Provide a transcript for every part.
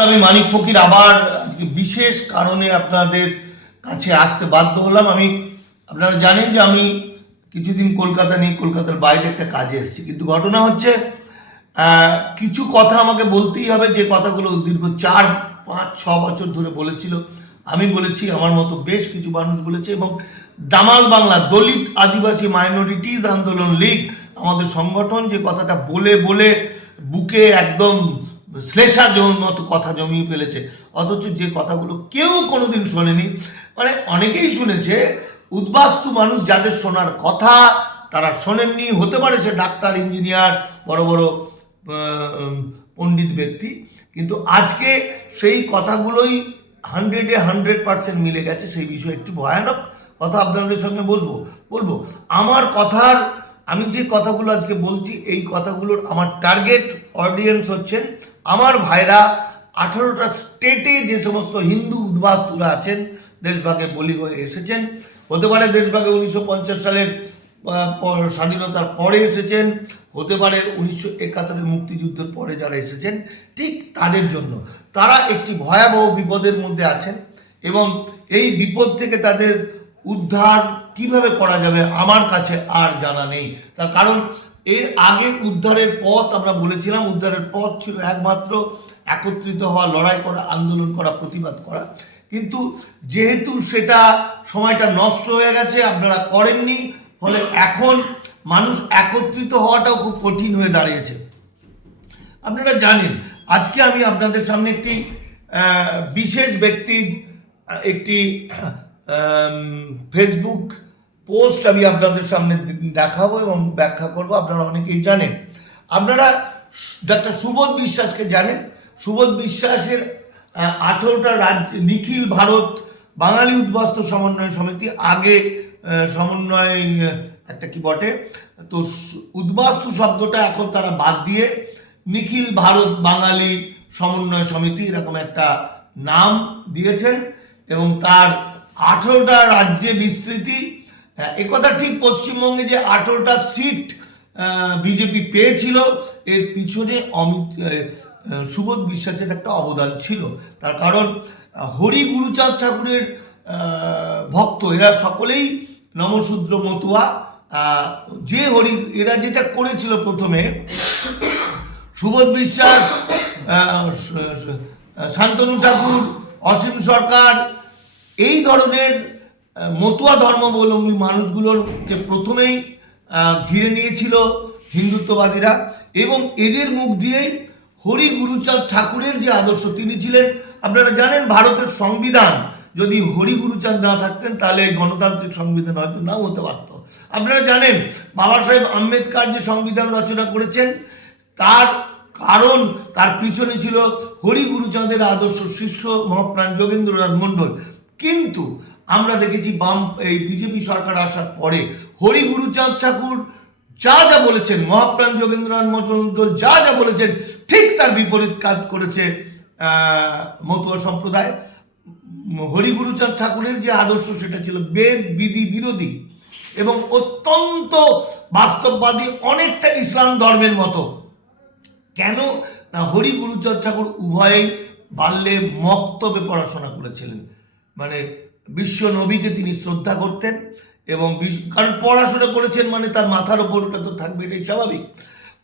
আমি মানিক ফকির আবার বিশেষ কারণে আপনাদের কাছে আসতে বাধ্য হলাম। আমি, আপনারা জানেন যে আমি কিছুদিন কলকাতা নেই কলকাতার বাইরে একটা কাজে এসেছি। কিন্তু ঘটনা হচ্ছে কিছু কথা আমাকে বলতেই হবে। যে কথাগুলো দীর্ঘ চার, পাঁচ, ছ বছর ধরে বলেছিল। আমি বলেছি, আমার মতো বেশ কিছু মানুষ বলেছে এবং দামাল বাংলা দলিত আদিবাসী মাইনরিটিজ আন্দোলন লীগ, আমাদের সংগঠন যে কথাটা বলে বলে বুকে একদম শ্লেষা মতো কথা জমিয়ে ফেলেছে। অথচ যে কথাগুলো কেউ কোনোদিন শোনেনি। মানে অনেকেই শুনেছে, উদ্বাস্তু মানুষ যাদের শোনার কথা তারা শোনেননি। হতে পারে সে ডাক্তার, ইঞ্জিনিয়ার, বড় বড় পণ্ডিত ব্যক্তি। কিন্তু আজকে সেই কথাগুলোই হান্ড্রেডে হান্ড্রেড পার্সেন্ট মিলে গেছে। সেই বিষয়ে একটি ভয়ানক কথা আপনাদের সঙ্গে বসবো। বলব, আমার কথার আমি যে কথাগুলো আজকে বলছি, এই কথাগুলোর আমার টার্গেট অডিয়েন্স হচ্ছেন আমার ভাইরা আঠারোটা স্টেটে যে সমস্ত হিন্দু উদ্বাস্তুরা আছেন, দেশভাগে বলি হয়ে এসেছেন। হতে পারে দেশভাগে উনিশশো পঞ্চাশ সালের স্বাধীনতার পরে এসেছেন, হতে পারে উনিশশো একাত্তরের মুক্তিযুদ্ধের পরে যারা এসেছেন, ঠিক তাদের জন্য। তারা একটি ভয়াবহ বিপদের মধ্যে আছেন এবং এই বিপদ থেকে তাদের উদ্ধার কীভাবে করা যাবে আমার কাছে আর জানা নেই। তার কারণ এর আগে উদ্ধারের পথ আমরা বলেছিলাম, উদ্ধারের পথ ছিল একমাত্র একত্রিত হওয়া, লড়াই করা, আন্দোলন করা, প্রতিবাদ করা। কিন্তু যেহেতু সেটা সময়টা নষ্ট হয়ে গেছে, আপনারা করেননি, ফলে এখন মানুষ একত্রিত হওয়াটাও খুব কঠিন হয়ে দাঁড়িয়েছে। আপনারা জানেন, আজকে আমি আপনাদের সামনে একটি বিশেষ ব্যক্তির একটি ফেসবুক পোস্ট আমি আপনাদের সামনে দেখাবো এবং ব্যাখ্যা করব, আপনারা অনেকেই জানেন। আপনারা ডাক্তার সুবোধ বিশ্বাসকে জানেন। সুবোধ বিশ্বাসের আঠেরোটা রাজ্য, নিখিল ভারত, বাঙালি উদ্বাস্তু সমন্বয় সমিতি, আগে সমন্বয় একটা কি বটে? তো উদ্বাস্তু শব্দটা এখন তারা বাদ দিয়ে নিখিল ভারত বাঙালি সমন্বয় সমিতি এরকম একটা নাম দিয়েছেন এবং তার আঠেরোটা রাজ্যে বিস্তৃতি একথা ঠিক পশ্চিমবঙ্গে যে আঠেরোটা সিট বিজেপি পেয়েছিল, এর পিছনে অমিত সুবোধ বিশ্বাসের একটা অবদান ছিল। তার কারণ, হরি গুরুচাঁদ ঠাকুরের ভক্ত, এরা সকলেই নমশূদ্র মতুয়া। যে হরি, এরা যেটা করেছিল প্রথমে, সুবোধ বিশ্বাস শান্তনু ঠাকুর, অসীম সরকার, এই ধরনের মতুয়া ধর্মাবলম্বী মানুষগুলোরকে প্রথমেই ঘিরে নিয়েছিল হিন্দুত্ববাদীরা এবং এদের মুখ দিয়েই হরি গুরুচাঁদ ঠাকুরের যে আদর্শ, তিনি ছিলেন, আপনারা জানেন, ভারতের সংবিধান। যদি হরি গুরুচাঁদ না থাকতেন, তাহলে গণতান্ত্রিক সংবিধান হয়তো নাও হতে পারত। আপনারা জানেন, বাবা সাহেব আম্বেদকর যে সংবিধান রচনা করেছেন, তার কারণ, তার পিছনে ছিল হরি গুরুচাঁদের আদর্শ শিষ্য মহাপ্রাণ যোগেন্দ্রনাথ মণ্ডল। কিন্তু আমরা দেখেছি বাম, এই বিজেপি সরকার আসার পরে হরি গুরুচাঁদ ঠাকুর যা যা বলেছেন, মহাপ্রাণ যোগেন্দ্রনাথ মণ্ডল যা যা বলেছেন, ঠিক তার বিপরীত কাজ করেছে মতুয়া সম্প্রদায়। হরিগুরুচাঁদ ঠাকুরের যে আদর্শ সেটা ছিল বেদ, বিধি, বিরোধী এবং অত্যন্ত বাস্তববাদী, অনেকটা ইসলাম ধর্মের মতো। কেন? না, হরি গুরুচাঁদ ঠাকুর উভয়েই বাল্যে মক্তবে পড়াশোনা করেছিলেন। মানে বিশ্ব নবীকে তিনি শ্রদ্ধা করতেন এবং কারণ পড়াশোনা করেছেন মানে তার মাথার ওপর ওটা তো থাকবে, এটাই স্বাভাবিক।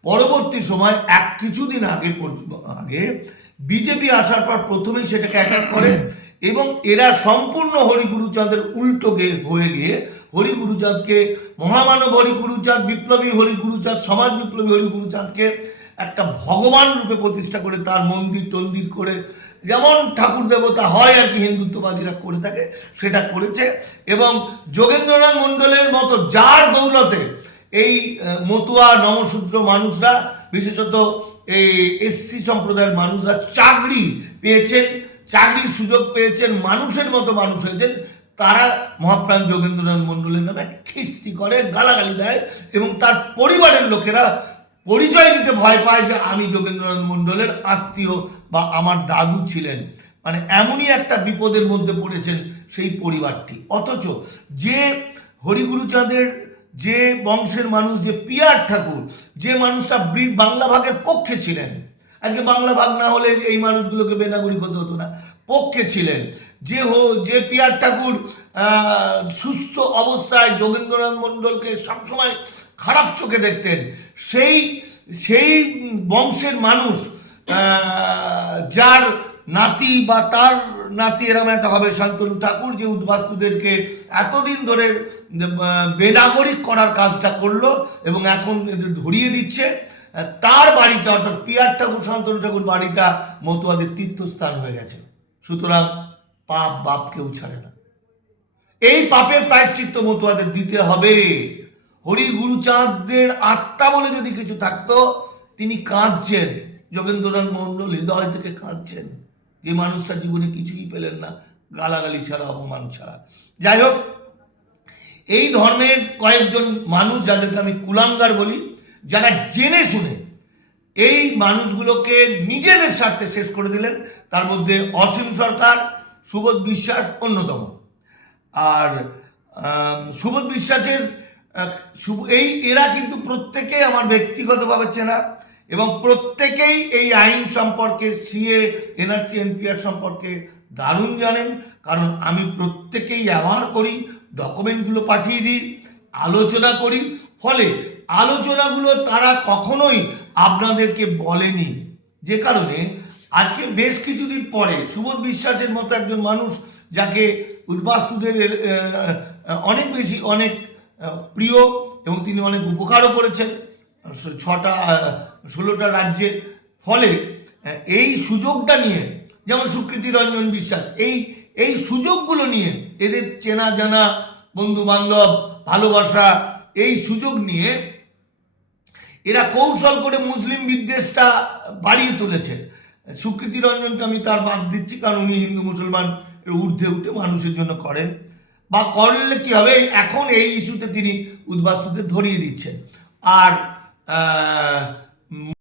পরবর্তী সময় এক কিছুদিন আগে আগে বিজেপি আসার পর প্রথমেই সেটাকে অ্যাটাক করে এবং এরা সম্পূর্ণ হরিগুরুচাঁদের উল্টো গে- হয়ে গিয়ে হরিগুরুচাঁদকে মহামানব হরিগুরুচাঁদ, বিপ্লবী হরিগুরুচাঁদ, সমাজ বিপ্লবী হরিগুরুচাঁদকে একটা ভগবান রূপে প্রতিষ্ঠা করে তার মন্দির টন্দির করে যেমন ঠাকুর দেবতা হয় আর কি হিন্দুত্ববাদীরা করে থাকে, সেটা করেছে। এবং যোগেন্দ্রনাথ মণ্ডলের মতো যার দৌলতে এই মতুয়া নমশূদ্র মানুষরা, বিশেষত এই এসসি সম্প্রদায়ের মানুষরা চাকরি পেয়েছেন, চাকরির সুযোগ পেয়েছেন, মানুষের মতো মানুষ হয়েছেন, তারা মহাপ্রাণ যোগেন্দ্রনাথ মণ্ডলের নামে খিস্তি করে, গালাগালি দেয় এবং তার পরিবারের লোকেরা পরিচয় দিতে ভয় পায় যে আমি যোগেন্দ্রনাথ মণ্ডলের আত্মীয় বা আমার দাদু ছিলেন। মানে এমনই একটা বিপদের মধ্যে পড়েছেন সেই পরিবারটি। অথচ যে হরিগুরুচাঁদের, যে বংশের মানুষ, যে পিয়ার ঠাকুর, যে মানুষটা বাংলা ভাগের পক্ষে ছিলেন আজকে বাংলা ভাগ না হলে এই মানুষগুলোকে বেনাগরিক হতে হতো না। পক্ষে ছিলেন। যে হো, যে পি আর ঠাকুর সুস্থ অবস্থায় যোগেন্দ্রনাথ মণ্ডলকে সবসময় খারাপ চোখে দেখতেন, সেই সেই বংশের মানুষ যার নাতি বা তার নাতি এরম একটা হবে শান্তনু ঠাকুর, যে উদ্বাস্তুদেরকে এতদিন ধরে বেনাগরিক করার কাজটা করল এবং এখন ধরিয়ে দিচ্ছে। তার বাড়িটা? অর্থাৎ পিয়ার ঠাকুর, শান্তনু ঠাকুর বাড়িটা মতুয়াদের তীর্থস্থান হয়ে গেছে। সুতরাং পাপ বাপ কেউ ছাড়ে না। এই পাপের প্রায়শ্চিত্ত মতুয়াদের দিতে হবে। হরি গুরুচাঁদের আত্মা বলে যদি কিছু থাকতো, তিনি কাঁদছেন। যোগেন্দ্রনাথ মণ্ডল হৃদয় থেকে কাঁদছেন যে মানুষটা জীবনে কিছুই পেলেন না, গালাগালি ছাড়া, অপমান ছাড়া। যাই হোক, এই ধর্মের কয়েকজন মানুষ, যাদেরকে আমি কুলাঙ্গার বলি যারা জেনে শুনে এই মানুষগুলোকে নিজেদের স্বার্থে শেষ করে দিলেন, তার মধ্যে অসীম সরকার, সুবোধ বিশ্বাস অন্যতম। আর সুবোধ বিশ্বাসের এই, এরা কিন্তু প্রত্যেকেই আমার ব্যক্তিগতভাবে চেনা এবং প্রত্যেকেই এই আইন সম্পর্কে, সিএ, এনআরসি, এনপিআর সম্পর্কে দারুণ জানেন। কারণ আমি প্রত্যেকেই অ্যাওয়ার করি, ডকুমেন্টগুলো পাঠিয়ে দিই, আলোচনা করি। ফলে আলোচনাগুলো তারা কখনোই আপনাদেরকে বলেনি। যে কারণে আজকে বেশ কিছুদিন পরে সুবোধ বিশ্বাসের মতো একজন মানুষ যাকে উদ্বাস্তুদের অনেক বেশি, অনেক প্রিয় এবং তিনি অনেক উপকারও করেছেন, ছটা ষোলোটা রাজ্যে ফলে এই সুযোগটা নিয়ে, যেমন সুকৃতি রঞ্জন বিশ্বাস, এই এই সুযোগগুলো নিয়ে এদের চেনা জানা বন্ধু বান্ধব ভালোবাসা, এই সুযোগ নিয়ে এরা কৌশল করে মুসলিম বিদ্বেষটা বাড়িয়ে তুলেছে। সুকৃতি রঞ্জনকে আমি তার বাদ দিচ্ছি, কারণ উনি হিন্দু মুসলমান ঊর্ধ্বে উঠে মানুষের জন্য করেন। বা করলে কি হবে? এখন এই ইস্যুতে তিনি উদ্বাস্তুদের ধরিয়ে দিচ্ছেন। আর